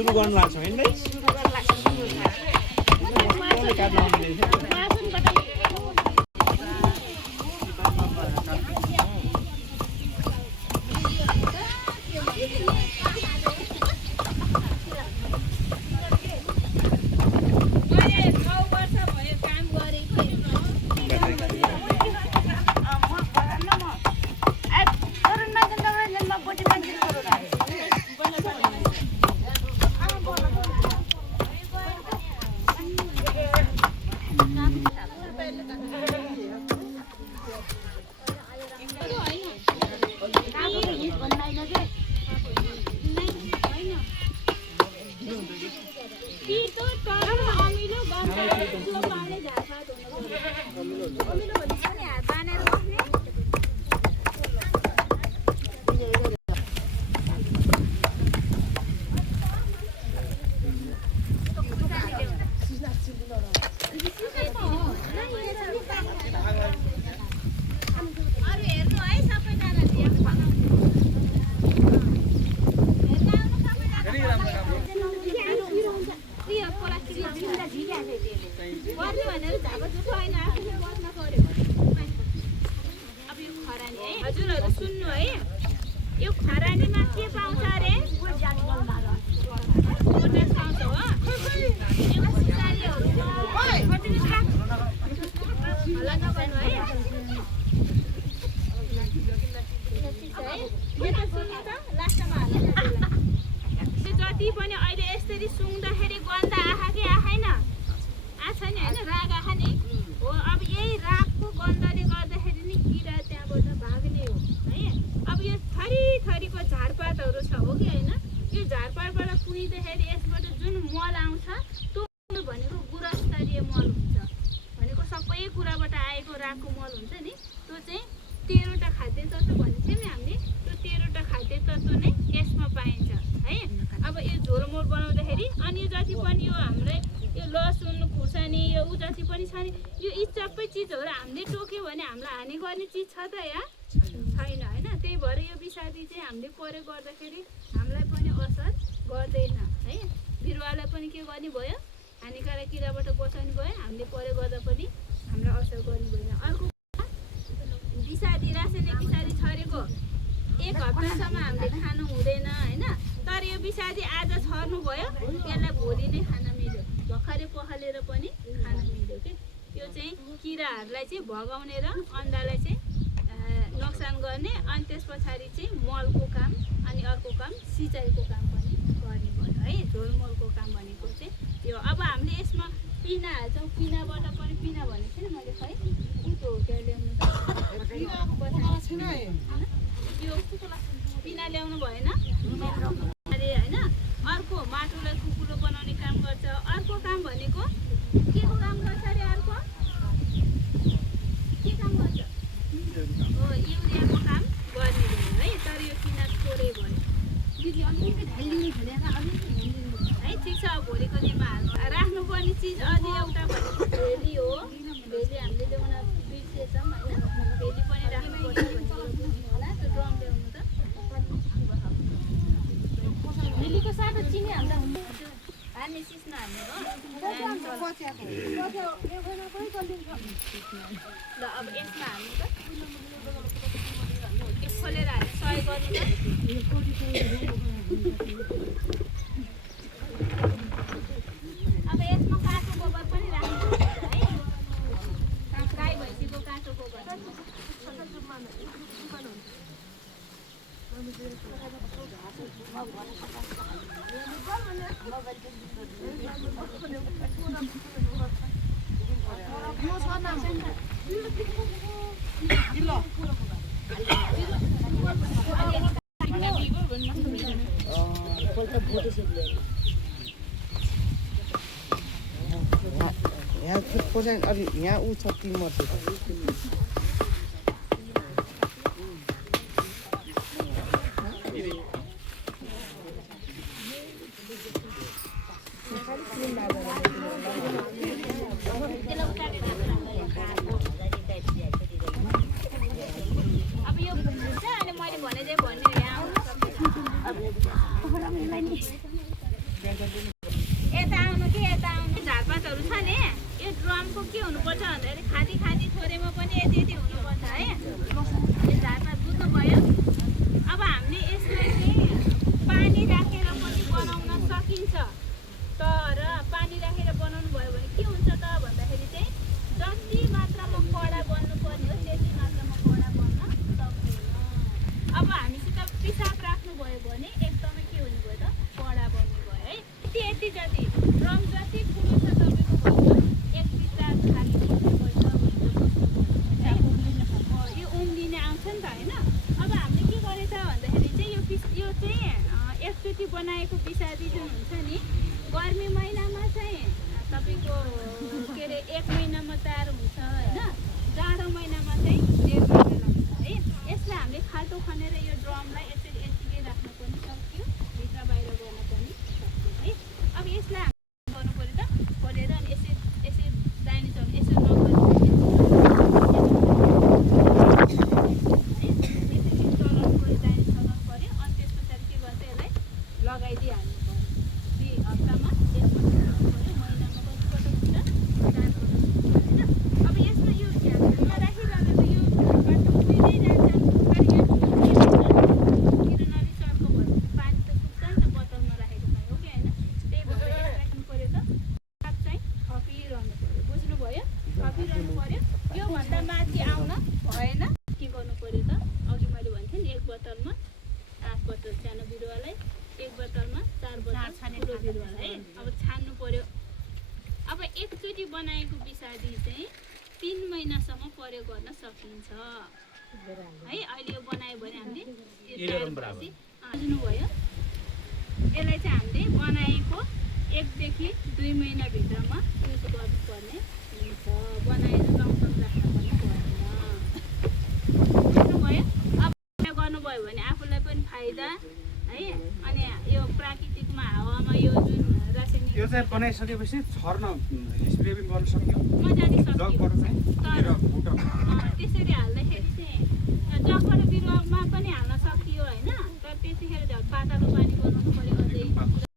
सुरु गर्नु भएको छ होइन भाइ? हजुरहरु सुन्नु है, यो खरानीमा के पाउँछ रे? पोटास पाउँछ हो। यो खुसारीहरु हल्ला नगर्नु है। यो त सुन्नु त लास्टमा हाल्नु होला। त्यो जति पनि अहिले यसरी सुँग्दाखेरि गन्ध आहा कि आएन? आछ नि हैन, राग आहा नि हो। अब यही रागको गन्धले गर्दाखेरि नि किरा त्यहाँबाट भाग्ने हो है। अब यो थरी थरीको झारपातहरू छ हो कि हैन? यो झारपातबाट कुहिँदाखेरि यसबाट जुन मल आउँछ त्यो भनेको गुणस्तरीय मल हुन्छ। भनेको सबै कुराबाट आएको रागको मल हुन्छ नि, त्यो चाहिँ 13वटा खाद्य तत्त्व भनेको थियो नि हामीले। त्यो 13वटा खाद्य तत्त्व नै यसमा पाइन्छ है। अब यो झोलमोल बनाउँदाखेरि अनि यो जति पनि यो हामीले यो लसुन खुर्सानी यो उ जति पनि छ नि, यो यी सबै चिजहरू हामीले टोक्यो भने हामीलाई हानि गर्ने चिज छ त या छैन हैन? त्यही भएर यो विषादी चाहिँ हामीले प्रयोग गर्दाखेरि हामीलाई पनि असर गर्दैन है। बिरुवालाई पनि के गर्ने भयो, हानिकारक किराबाट बचाउनु भयो। हामीले प्रयोग गर्दा पनि हामीलाई असर गर्ने भएन। अर्को विषादी रासायनिक विषादी छरेको 1 हप्तासम्म हामीले खानु हुँदैन हैन? तर यो विषादी आज छर्नु भयो, त्यसलाई भोलि नै खान मिल्यो, भर्खरै पखालेर पनि खान मिल्यो कि। यो चाहिँ किराहरूलाई चाहिँ भगाउने र अन्डालाई चाहिँ नोक्सान गर्ने। अनि त्यस पछाडि चाहिँ मलको काम, अनि अर्को काम सिँचाइको काम पनि गर्ने भयो है। झोलमोलको काम भनेको चाहिँ यो। अब हामीले यसमा पिना हाल्छौँ, पिनाबाट पनि पिना भनेको थिएन मैले खै उतो क्या ल्याउनु यो पिना ल्याउनु भएन अरे हैन? अर्को माटोलाई कुकुलो बनाउने काम गर्छ। अर्को काम भनेको के को काम गर्छ अरे? अर्को के काम गर्छ? हो, युरियाको काम गर्ने भयो है। तर यो पिना थोरै भयो दिदी, अलिकति ढालिदिनु भनेर है। ठिक छ, भोलिको दिनमा राख्नुपर्ने चिज अझै एउटा भनेको भेली हो। भेली हामीले ल्याउन बिर्सेछौँ हैन? भेली पनि राख्नुपर्छ भनेको होला। त्यो ड्रम ल्याउनु त भेलीको साथमा चिनी हाल्दा हुन्छ। हामी सिस्न हाल्ने हो। ल अब यसमा हाल्नु त, एक खोलेर हाल्ने सहयोग गर्नु त। अब यसमा काँचो गोबर पनि राख्नुपर्छ है। गाई भैँसीको काँचो गोबर यहाँ खोर्सानी अलि यहाँ ऊ छ टिमर छ अब यो हुन्छ अनि मैले भने चाहिँ भन्ने यहाँ यता आउनु कि यता आउनु झारपातहरू छ नि यो ड्रमको के हुनुपर्छ भन्दाखेरि खादी खादी थोरैमा पनि यति यति हुनुपर्छ है यो झारपात बुझ्नुभयो अब हामीले यसलाई चाहिँ पानी राखेर पनि बनाउन सकिन्छ तर पानी राखेर बनाउनु भयो भने के हुन्छ त भन्दाखेरि चाहिँ जति मात्रामा कडा बन्नुपर्ने हो त्यति मात्रामा कडा बन्न सक्दैन अब हामीसित पिसाब राख्नुभयो भने एकदमै के हुनुभयो त कडा बन्नुभयो है यति जति ड्रम जति ठुलो छ तपाईँको एक बिटा खाली यो उम्लिने आउँछ नि त होइन अब हामीले के गरेछ भन्दाखेरि चाहिँ यो चाहिँ एकचोटि बनाएको पिसादी जुन हुन्छ नि गर्मी महिनामा चाहिँ तपाईँको के अरे 1 महिनामा तयार हुन्छ होइन जाडो महिनामा चाहिँ 1.5 महिना लाग्छ है यसलाई हामीले खाल्टो खनेर यो ड्रमलाई यसरी यतिकै राख्न पनि सक्यो भित्र बाहिर गर्न पनि सक्यो है अब यसलाई गर्नु पऱ्यो त खोलेर अनि यसरी दाहिने चल्नु यसरी चलाउनु पऱ्यो दाहिने चलाउनु पऱ्यो अनि त्यस पछाडि के भन्छ यसलाई लगाइदिइहाल्नु पऱ्यो 2 हप्तामा एकपल्ट चलाउनु पऱ्यो महिनामा कतिपल्ट हुन्छ 4 पल्ट होइन अब यसमा यो ढ्याङ्ग्रोमा राखिरहँदा त यो बाटो उहिँदै जान्छ अनि यो किनभने चर्को भयो पानी त सुक्छ नि त बोतलमा राखेको छ हो कि होइन त्यही भएर यसलाई राख्नु पऱ्यो त पात चाहिँ थपिरहनु पऱ्यो बुझ्नुभयो थपिरहनु पऱ्यो योभन्दा माथि आउन भएन के गर्नु पऱ्यो त अघि मैले भन्थेँ नि 1 बोतलमा 8 बोतल सानो बिरुवालाई 1 बोतलमा 4 बोतल ठुलो बिरुवालाई है अब छान्नु पऱ्यो अब एकचोटि बनाएको पिसादी चाहिँ 3 महिनासम्म प्रयोग गर्न सकिन्छ है अहिले यो बनायो भने हामीले बुझ्नुभयो यसलाई चाहिँ हामीले बनाएको 1 देखि 2 महिनाभित्रमा युज गर्नुपर्ने हुन्छ बनाएर लङसङ राख्न पनि पर्दैन बुझ्नुभयो अब गर्नुभयो भने आफूलाई पनि फाइदा है अनि यो प्राकृतिकमा हावामा यो जुन रासायनिक यो चाहिँ बनाइसकेपछि छर्न स्प्रे पनि गर्न सक्यो मजाले सक्यो जगबाट चाहिँ त्यसरी हाल्दाखेरि चाहिँ जगबाट बिरुवामा पनि हाल्न सकियो होइन तर त्यतिखेर झन् पातालो पानी बनाउनु पऱ्यो अझै